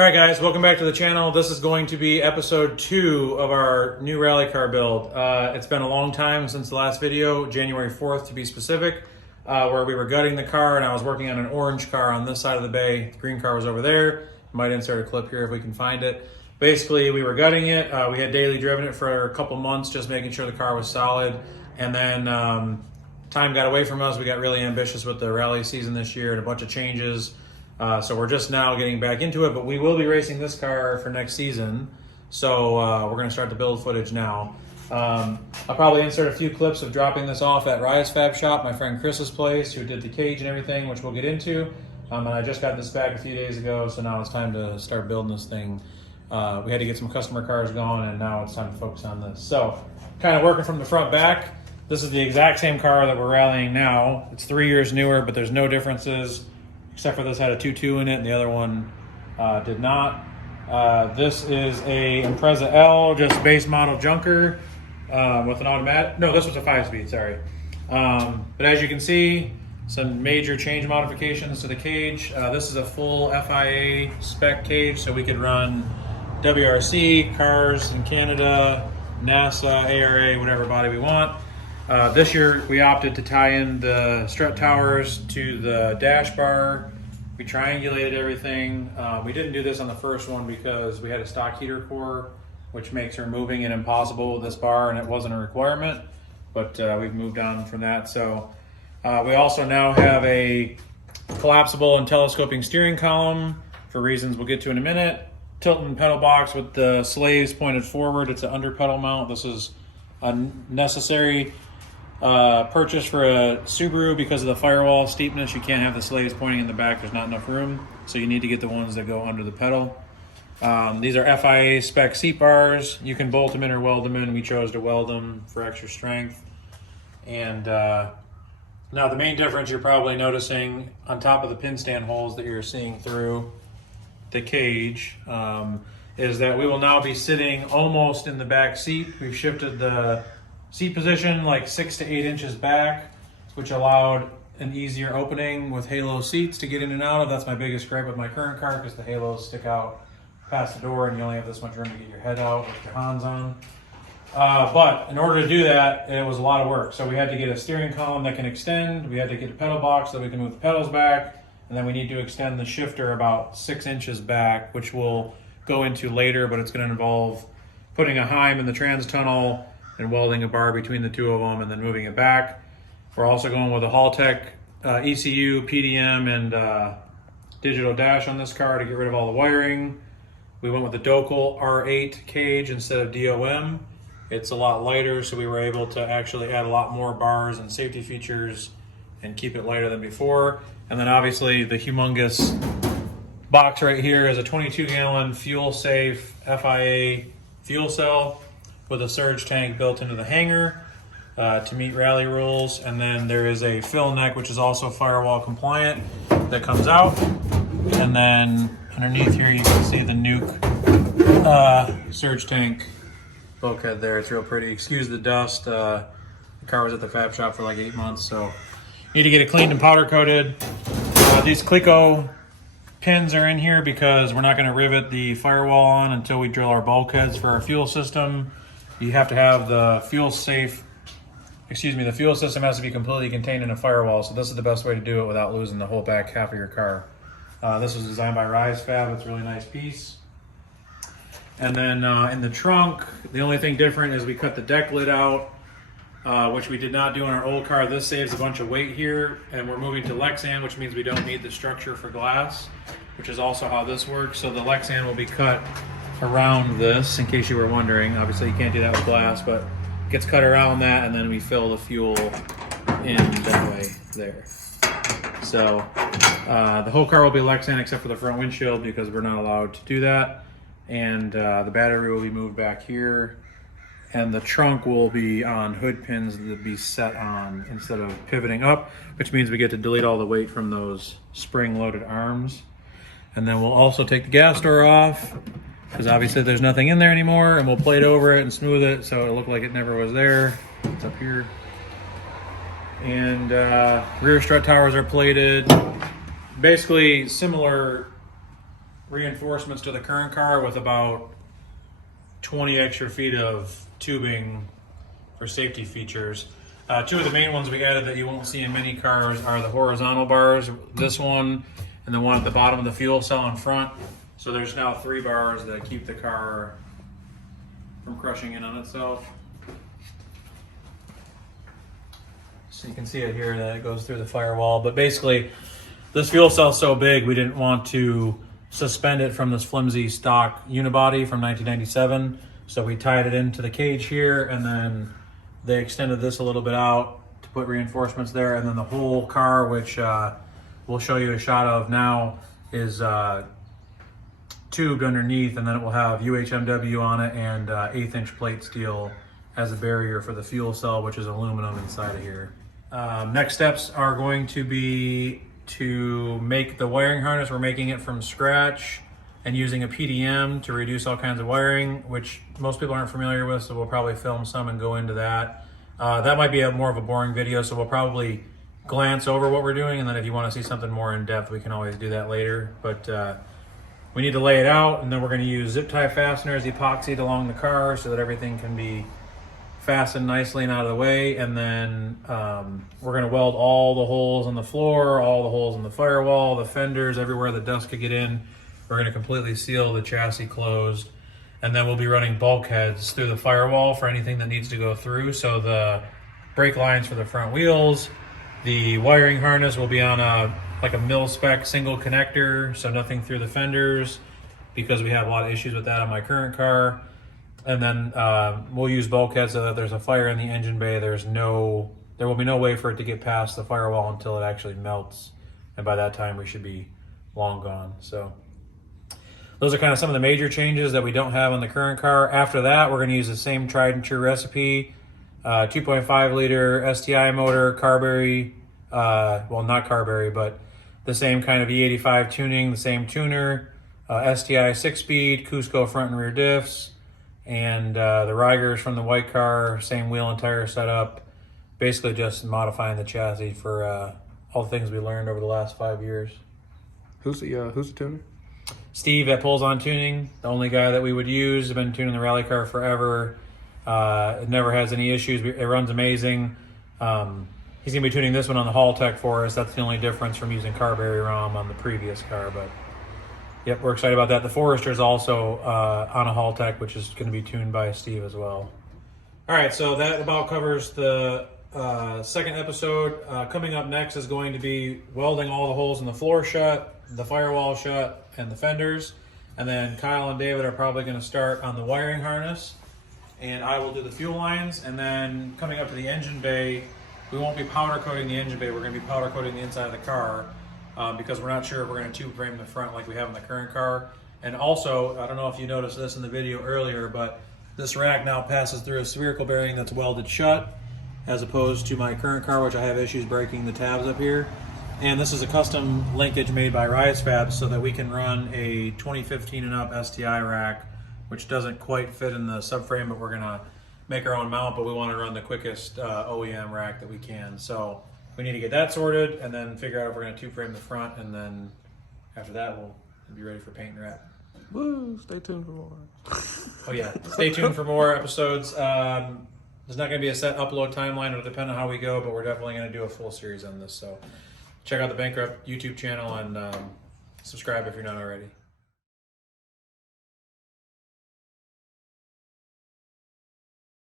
All right, guys, welcome back to the channel. This is going to be episode 2 of our new rally car build. It's been a long time since the last video, January 4th to be specific, where we were gutting the car and I was working on an orange car on this side of the bay. The green car was over there. Might insert a clip here if we can find it. Basically, we were gutting it. We had daily driven it for a couple months, just making sure the car was solid. And then time got away from us. We got really ambitious with the rally season this year and a bunch of changes. So we're just now getting back into it, but we will be racing this car for next season. So we're gonna start the build footage now. I'll probably insert a few clips of dropping this off at Rise Fab Shop, my friend Chris's place, who did the cage and everything, which we'll get into. And I just got this back a few days ago, so now it's time to start building this thing. We had to get some customer cars going, and now it's time to focus on this. So kind of working from the front back. This is the exact same car that we're rallying now. It's 3 years newer, but there's no differences. Except for this had a 2.2 in it and the other one did not. This is a Impreza L, just base model junker with an automatic. No, this was a 5-speed, sorry. But as you can see, some major change modifications to the cage. This is a full FIA spec cage, so we could run WRC, cars in Canada, NASA, ARA, whatever body we want. This year we opted to tie in the strut towers to the dash bar. We triangulated everything. We didn't do this on the first one because we had a stock heater core, which makes removing it impossible with this bar, and it wasn't a requirement, but we've moved on from that. So we also now have a collapsible and telescoping steering column for reasons we'll get to in a minute. Tilt and pedal box with the slaves pointed forward. It's an under pedal mount. This is a necessary purchase for a Subaru because of the firewall steepness. You can't have the slaves pointing in the back. There's not enough room. So you need to get the ones that go under the pedal. These are FIA spec seat bars. You can bolt them in or weld them in. We chose to weld them for extra strength. And now the main difference you're probably noticing on top of the pin stand holes that you're seeing through the cage is that we will now be sitting almost in the back seat. We've shifted the seat position like 6 to 8 inches back, which allowed an easier opening with halo seats to get in and out of. That's my biggest gripe with my current car because the halos stick out past the door and you only have this much room to get your head out with your Hans on. But in order to do that, it was a lot of work. So we had to get a steering column that can extend. We had to get a pedal box so that we can move the pedals back. And then we need to extend the shifter about 6 inches back, which we'll go into later, but it's going to involve putting a Heim in the trans tunnel and welding a bar between the two of them and then moving it back. We're also going with a Haltech ECU, PDM, and digital dash on this car to get rid of all the wiring. We went with the Docal R8 cage instead of DOM. It's a lot lighter, so we were able to actually add a lot more bars and safety features and keep it lighter than before. And then obviously the humongous box right here is a 22-gallon fuel-safe FIA fuel cell with a surge tank built into the hanger to meet rally rules. And then there is a fill neck, which is also firewall compliant, that comes out. And then underneath here, you can see the Nuke surge tank bulkhead there. It's real pretty. Excuse the dust. The car was at the fab shop for like 8 months, so need to get it cleaned and powder coated. These Clico pins are in here because we're not going to rivet the firewall on until we drill our bulkheads for our fuel system. You have to have the fuel system has to be completely contained in a firewall, so this is the best way to do it without losing the whole back half of your car. This was designed by Rise Fab. It's a really nice piece. And then in the trunk, the only thing different is we cut the deck lid out, which we did not do in our old car. This saves a bunch of weight here, and we're moving to Lexan, which means we don't need the structure for glass, which is also how this works. So the Lexan will be cut around this, in case you were wondering. Obviously you can't do that with glass, but it gets cut around that, and then we fill the fuel in that way there. So the whole car will be Lexan except for the front windshield because we're not allowed to do that. And the battery will be moved back here. And the trunk will be on hood pins that will be set on instead of pivoting up, which means we get to delete all the weight from those spring-loaded arms. And then we'll also take the gas door off because obviously there's nothing in there anymore, and we'll plate over it and smooth it so it'll look like it never was there. It's up here. And rear strut towers are plated. Basically similar reinforcements to the current car with about 20 extra feet of tubing for safety features. Two of the main ones we added that you won't see in many cars are the horizontal bars, this one and the one at the bottom of the fuel cell in front. So there's now 3 bars that keep the car from crushing in on itself. So you can see it here that it goes through the firewall. But basically, this fuel cell is so big, we didn't want to suspend it from this flimsy stock unibody from 1997. So we tied it into the cage here, and then they extended this a little bit out to put reinforcements there. And then the whole car, which we'll show you a shot of now, is tubed underneath, and then it will have UHMW on it and 1/8 inch plate steel as a barrier for the fuel cell, which is aluminum inside of here. Next steps are going to be to make the wiring harness. We're making it from scratch and using a PDM to reduce all kinds of wiring, which most people aren't familiar with, so we'll probably film some and go into that. That might be more of a boring video, so we'll probably glance over what we're doing, and then if you want to see something more in depth, we can always do that later. But we need to lay it out, and then we're going to use zip tie fasteners epoxied along the car so that everything can be fastened nicely and out of the way. And then we're going to weld all the holes in the floor, all the holes in the firewall, the fenders, everywhere the dust could get in. We're going to completely seal the chassis closed, and then we'll be running bulkheads through the firewall for anything that needs to go through. So the brake lines for the front wheels, the wiring harness will be on like a mil-spec single connector, so nothing through the fenders, because we have a lot of issues with that on my current car. And then we'll use bulkheads so that there's a fire in the engine bay. There will be no way for it to get past the firewall until it actually melts, and by that time we should be long gone. So those are kind of some of the major changes that we don't have on the current car. After that, we're going to use the same tried and true recipe, 2.5 liter STI motor, Carberry, well, not Carberry, but the same kind of E85 tuning, the same tuner, STI 6-speed, Cusco front and rear diffs, and the Rigers from the white car, same wheel and tire setup. Basically just modifying the chassis for all the things we learned over the last 5 years. Who's the tuner? Steve at Pulls On Tuning, the only guy that we would use. He's been tuning the rally car forever. It never has any issues. It runs amazing. He's going to be tuning this one on the Hall Tech for us. That's the only difference from using Carberry ROM on the previous car. But yep, we're excited about that. The Forester is also on a Hall Tech, which is going to be tuned by Steve as well. All right, so that about covers the second episode. Coming up next is going to be welding all the holes in the floor shut, the firewall shut, and the fenders. And then Kyle and David are probably going to start on the wiring harness, and I will do the fuel lines. And then coming up to the engine bay, we won't be powder coating the engine bay. We're going to be powder coating the inside of the car because we're not sure if we're going to tube frame the front like we have in the current car. And also, I don't know if you noticed this in the video earlier, but this rack now passes through a spherical bearing that's welded shut, as opposed to my current car, which I have issues breaking the tabs up here. And this is a custom linkage made by Rise Fab so that we can run a 2015 and up STI rack, which doesn't quite fit in the subframe, but we're gonna make our own mount, but we wanna run the quickest OEM rack that we can. So we need to get that sorted and then figure out if we're gonna tube frame the front, and then after that, we'll be ready for paint and wrap. Woo, stay tuned for more. Oh yeah, stay tuned for more episodes. There's not going to be a set upload timeline. It'll depend on how we go, but we're definitely going to do a full series on this. So check out the Bankrupt YouTube channel and subscribe if you're not already.